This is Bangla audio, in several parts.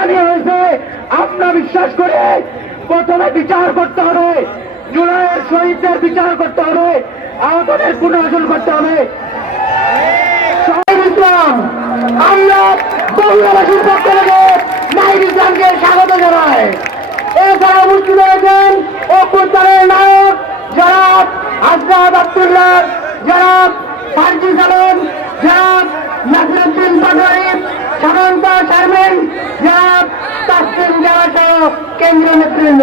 আসামি হয়েছে আপনার বিশ্বাস করে প্রথমে বিচার করতে হবে, জুলাইয়ের শহীদদের বিচার করতে হবে, আহতদের পুনর্জন করতে হবে। শহীদ ইসলাম, আমরা ইসলামকে স্বাগত জানাই। এছাড়া উপস্থিত রয়েছেন নায়ক জনাব আজরাত আব্দুল্লাহ। জনাব কেন্দ্রীয় নেতৃবৃন্দ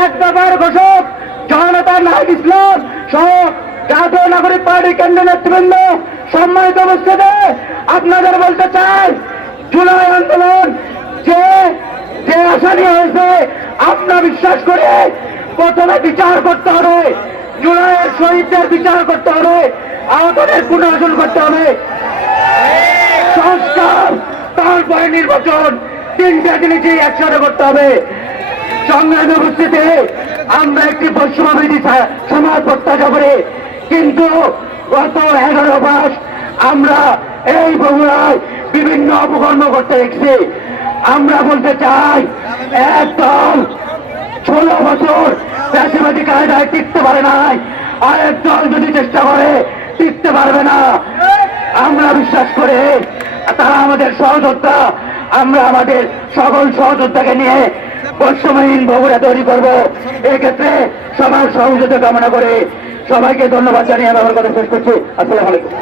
এক দফার ঘোষক জনতা নায়ক ইসলাম সহ জাতীয় নাগরিক পার্টি কেন্দ্রীয় নেতৃবৃন্দ সম্মানিত অবস্থাতে আপনাদের বলতে চাই জুলাই আন্দোলন যে যে আসামি হয়েছে আপনার বিশ্বাস করে প্রথমে বিচার করতে হবে জুলাইয়ের শহীদদের বিচার করতে হবে আহতদের পুনর্জন করতে হবে সংস্কার তারপরে নির্বাচন তিনটা জিনিসই একসাথে করতে হবে। সংগ্রামী উপস্থিতি আমরা একটি সমাজ প্রত্যাশা করি। কিন্তু গত এগারো মাস আমরা এই বগুড়ায় বিভিন্ন অপকর্ম করতে দেখছি। আমরা বলতে চাই একদম ষোলো বছর চাষিবাদী কায়দায় টিকতে পারে নাই। আরেক দল যদি চেষ্টা করে, টিকতে পারবে না। আমরা বিশ্বাস করে, তারা আমাদের সহযোদ্ধা। আমরা আমাদের সকল সহযোদ্ধাকে নিয়ে বর্ষমহীন বগুড়া তৈরি করব। এক্ষেত্রে সবার সহযোগিতা কামনা করে সবাইকে ধন্যবাদ জানিয়ে আমি আমার কথা শেষ করছি। আসসালাম আলাইকুম।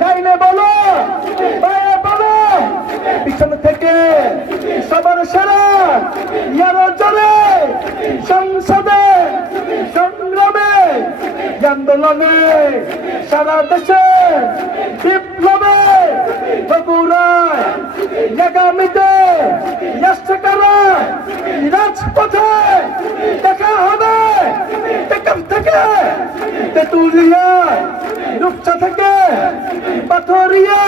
ডাইনে বলো, বাইরে বলো। পিছন থেকে সবার সেরা ইয়ারো জলে সংসদে, সংগ্রামে, আন্দোলনে, সারা দেশে, বিপ্লবে বগুড়ায়, আগামীতে কারা? রাজপথে দেখা হবে। থেকে তেতুলিয়া রূপচা থেকে পাথরিয়া।